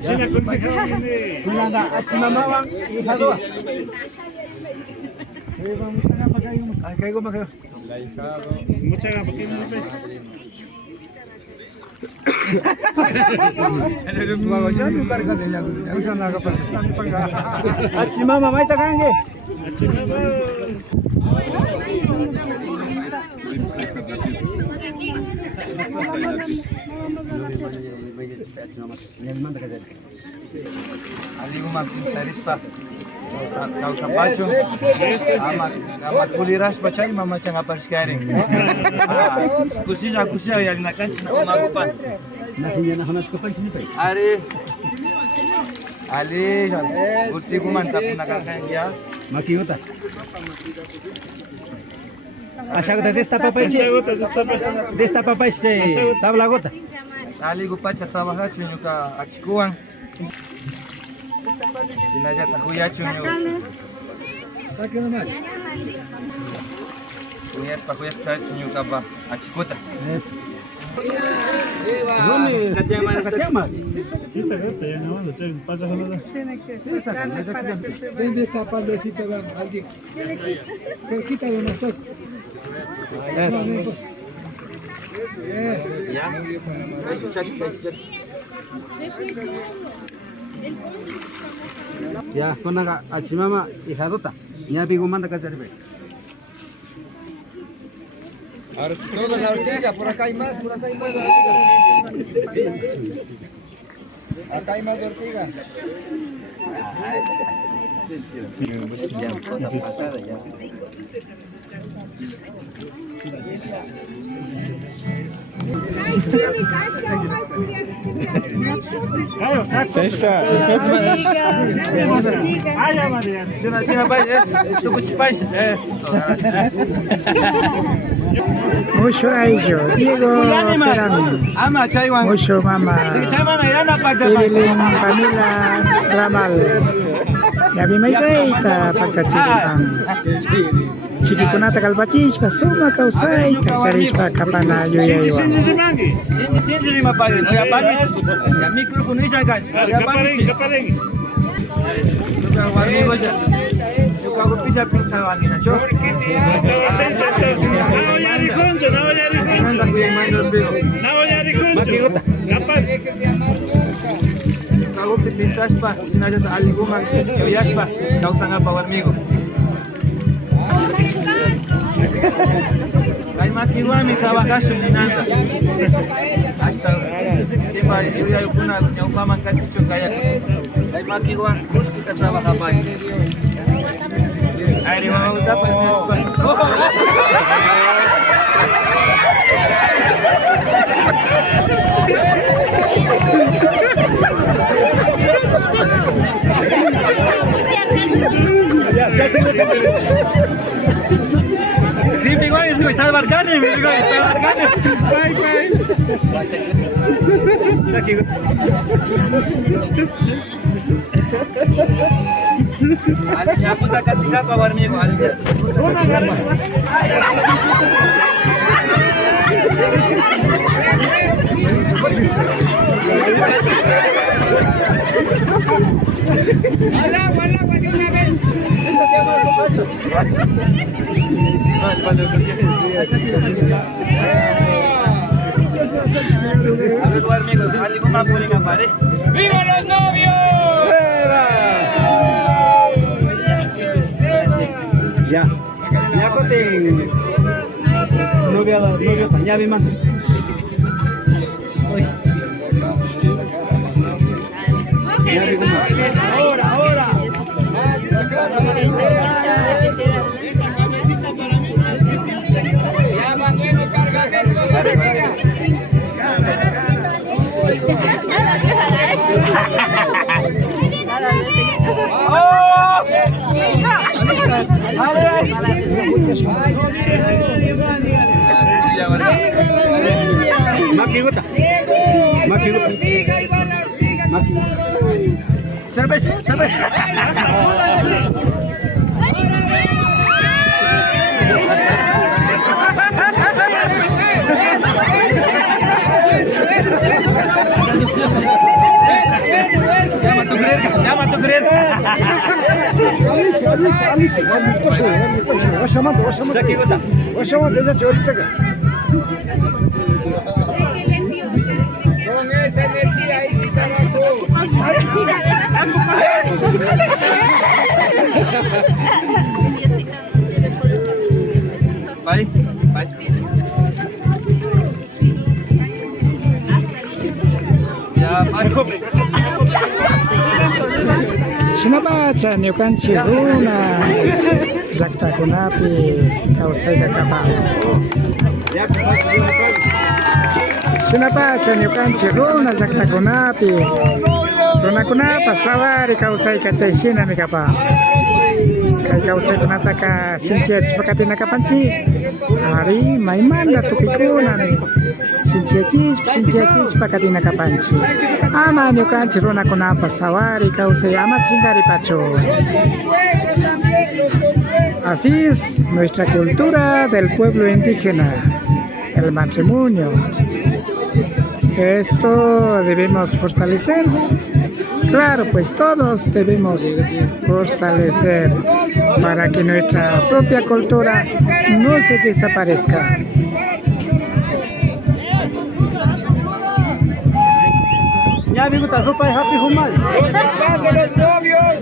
Sila konsehal ini. Kulanda at si Mama Wang ihado. Vamos a pagar yung ay ko mag. Mucha nga pakai mo pe. At si Mama may takange. At si mama. Ali ko magsaris pa. Kau kapacho. Amat kuliras pa chay mama changa parskaring. Kusina yang nakan sina umagupan. Nakinya na hamas ko pa sini pa. Ali, uti ko man tapos nakakain ya. Makiyuta. Asa ko destapa pa che. Destapa pa che. Tabla gota. Ali ko pa sa trabaho chunyo ka akikuan. Dinaja takuya chunyo. Sakyo naman. Kuyat pa kuyat sa chunyo ka ba akikuta. ¿Dónde? Cateama. Sí, se gasta ya no, lo chen pasa solo. ¿Dónde está Pablecito alguien? Quítale unos toques. Ya. Ya, con la achimama hijadota. Ya digo manda que hacer. Ahora toda la ortiga, por acá hay más, por acá hay más ortiga. Acá hay más ortiga. Mucho Aijo, Diego Perami, mucho Mama, Irilin Pamila Ramal, Yabi may kaita pagkachilipan. Chiki kunata kalbachis pa suma kausay kasaris pa kapana yoyaywa. Sinji lima pagin, oya pagin. Ya mikro kuno isa guys. Oya pagin. Warmi boja. Yo kago pisa pisa wangina cho. Kago pisas pa, sinaja sa aliguman, yoyas pa, kausa nga pa warmigo. Kay makiwami kabakasyo ni Nanda. Hasta tiba ya kuna nyaupaman katicho kaya. Kay makiwan gusto ka trabaho ba. Ay mau dapat. Igual es muy salvarcane, salvarcane. Bye, bye. Aku tak ketika kawan mi wal. ¡Viva los novios! Ya, ya koting novia panyabi man. Ahora. Ya mantiene cargamento. Makiguta. Cerveza. esa energía ahí sí trabajó. Bye. Bye. Ya, bye. Sinabaca ñukanchik runa llaqtakunapi kawsayta kapan. Sinabaca ñukanchik runa llaqtakunapi runakunapa sawari kawsayka chayshinami kapan. Kay kawsaykunataka sinchiyachishpakatina kapanchik. Ari maymanta tukuykunami sinchiyachishpakatina kapanchik. Ama ñukanchik runakunapa sawari kawsay ama chinkaripachu. Así es nuestra cultura del pueblo indígena, el matrimonio. Esto debemos fortalecer. Claro, pues todos debemos fortalecer para que nuestra propia cultura no se desaparezca. Ya, amigo, te ropa de Happy Humal. ¡De los novios!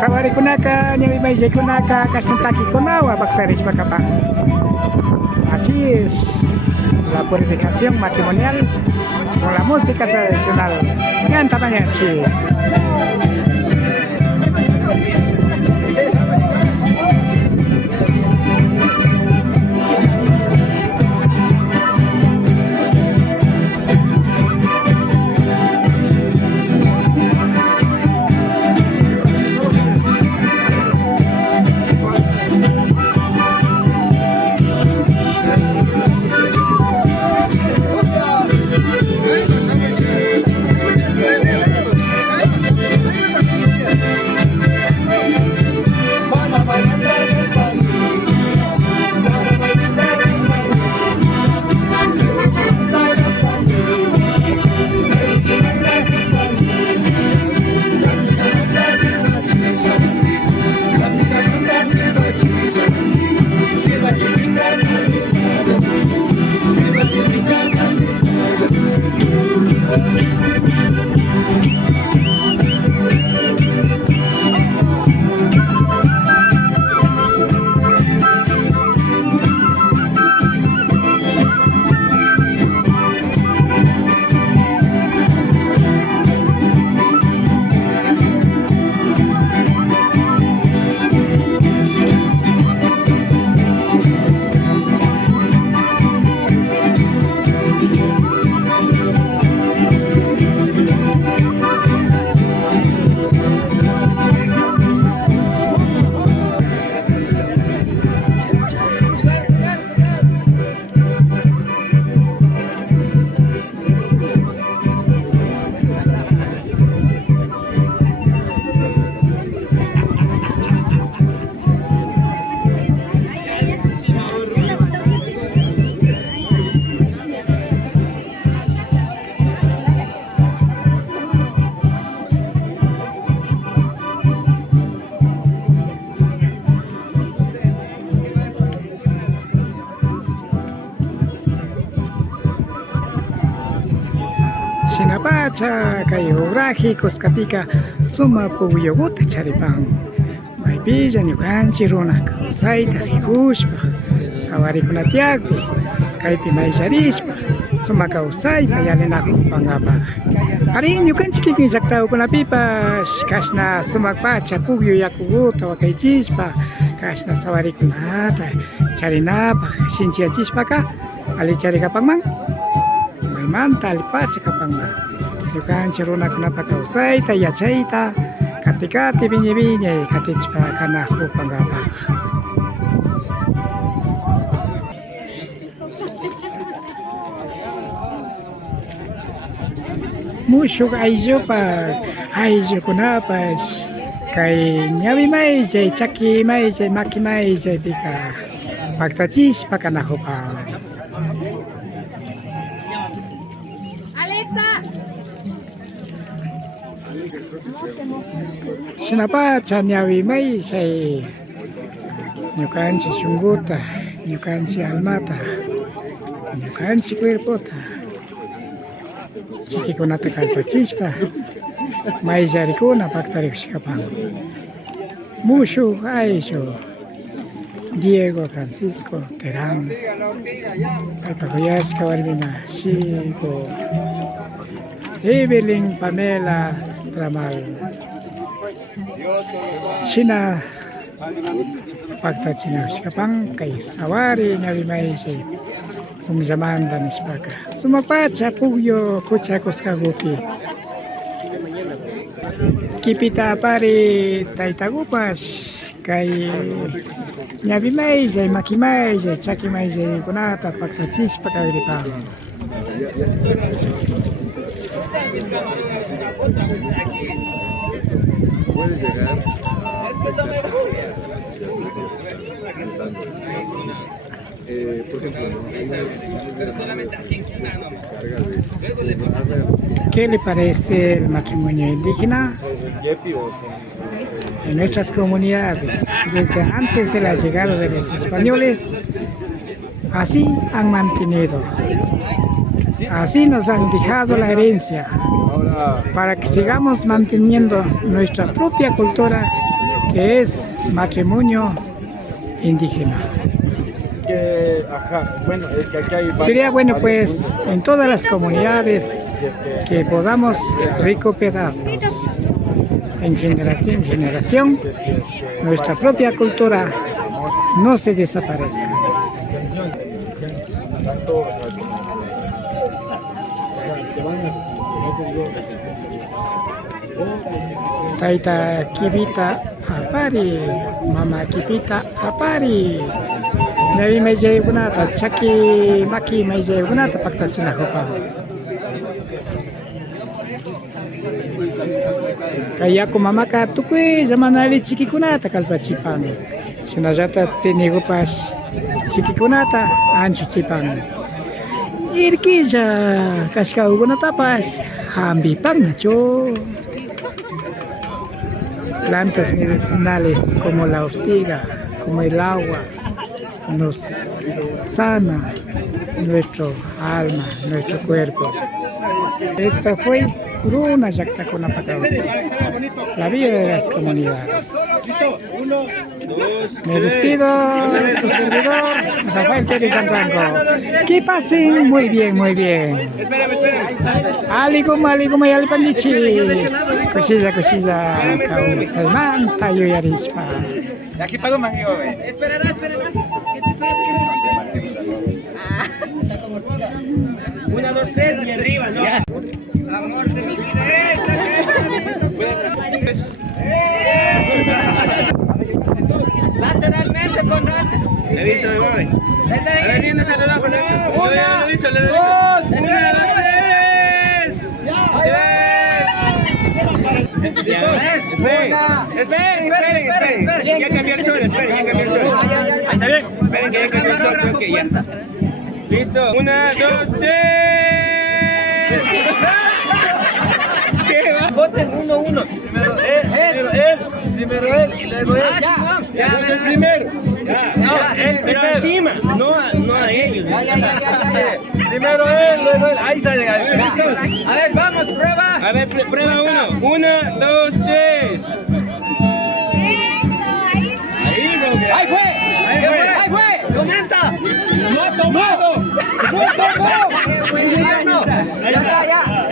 Sawari kunaka, nyami bayi kunaka, kasentaki kunawa bakteris bakapa. Así es la purificación matrimonial con la música tradicional. Canta mariachi. Sinabacha kayo rahi kuskapika suma puguyoguta charipan. Maypilla ñukanchik runa kawsayta rikushpa sawari kunatiakpi kaypi maysharishpa suma kawsaypa yalinakun pankapaq. Ari ñukanchik kikin llaqtakunapipas kashna sumak pacha pugyu yakuta wakaychishpa kashna sawarikunata charinapaq shinchiyachishpaka alicharikapanman maymanta alipacha kapanman. Ñukanchik runakunapa kawsayta yachayta kati kati viña viña katichpa kanahu pankapaq. Mushuk ayllupak ayllukunapas kay ñawi mayllay, chaki mayllay, maki mayllay pika Pactachispa canajopa. Alexa. Sinapacha ñawi may say ñukanchi shunguta, ñukanchi almata, ñukanchi cuerpota. Chiquikunata kalpachispa may yarikuna pactarikushkapan. Mushu aisho Diego Francisco Terán Alpapayashka Warmina Chico Evelyn Pamela Tramal China Pacta China Shkapan kay Sawari Navimaisi Umzamanda Nispaka Sumapacha Pugyo Kuchakos Kaguki Kipita Pari Taitagupas kay Navimaisi Makimaisi Chakimaisi Kunata Pacta Chispa Kagripan. Puede llegar por ejemplo, ¿Qué le parece el matrimonio indígena en nuestras comunidades? Desde antes de la llegada de los españoles, así han mantenido, así nos han dejado la herencia, para que sigamos manteniendo nuestra propia cultura, que es matrimonio indígena. Bueno, es que aquí hay Sería bueno pues en todas las comunidades que podamos recuperarnos en generación, nuestra propia cultura no se desaparezca. Taita kibita apari, mama kibita apari. Nabi may jay gunata, chaki maki may jay gunata pagtachina ko pa. Kaya ko mamaka tukui zaman ali chiki kunata kalpachipang. Sinajata tsini ko pas chiki kunata anchu chipang. Irkija kaskau gunata pas hambi pang na cho. Plantas medicinales como la ortiga, como el agua, nos sana nuestro alma, nuestro cuerpo. Esta fue una yacta con la vida de las comunidades. Me despido, su servidor, Rafael Pérez Santango. Que pasen muy bien, muy bien. Aliguma, yalipandichi. Cosilla, kau salman, tayo yarispa. Aquí pago mangueo, Espera. Una, dos, tres y arriba, ¿no? Amor de mi vida. Lateralmente con raza. Le aviso, voy. A ver, viendo ese reloj con eso. Yo ya lo aviso, le aviso. Una, dos, tres. Esperen. Ya cambió el sol, esperen, ya cambió el sol. Ahí está bien. Esperen que ya cambió el sol, creo que ya. Listo. Una, dos, tres. ¿Qué va? Voten uno. Primero él y luego él. Ya, yo soy el primero. No, él primero. Encima, no a ellos. Primero él, luego él. Ahí sale. A ver, vamos, prueba. A ver, prueba uno. Una, dos, tres. Ahí fue. Comenta. ¡No ha tomado!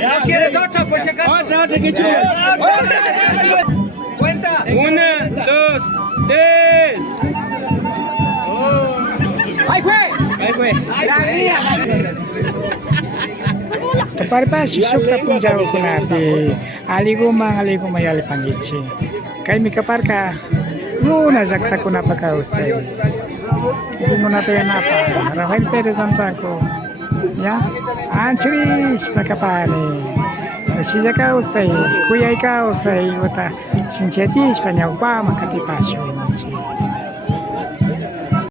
¿No quieres otra por si acaso? Otra, que chulo. Cuenta. Una, dos, tres. Ahí fue. La mía. Parpa sisukta pun jauh kunati aliguma yalipangichi. Kay mikaparka luna jakta kunapa kausay. Gimana tayo napa? Rafael Pérez Santango. Ya, anchuris pakapani. Sija kausay, kuyay kausay, wata sinchachis panyaw pa makatipasyo.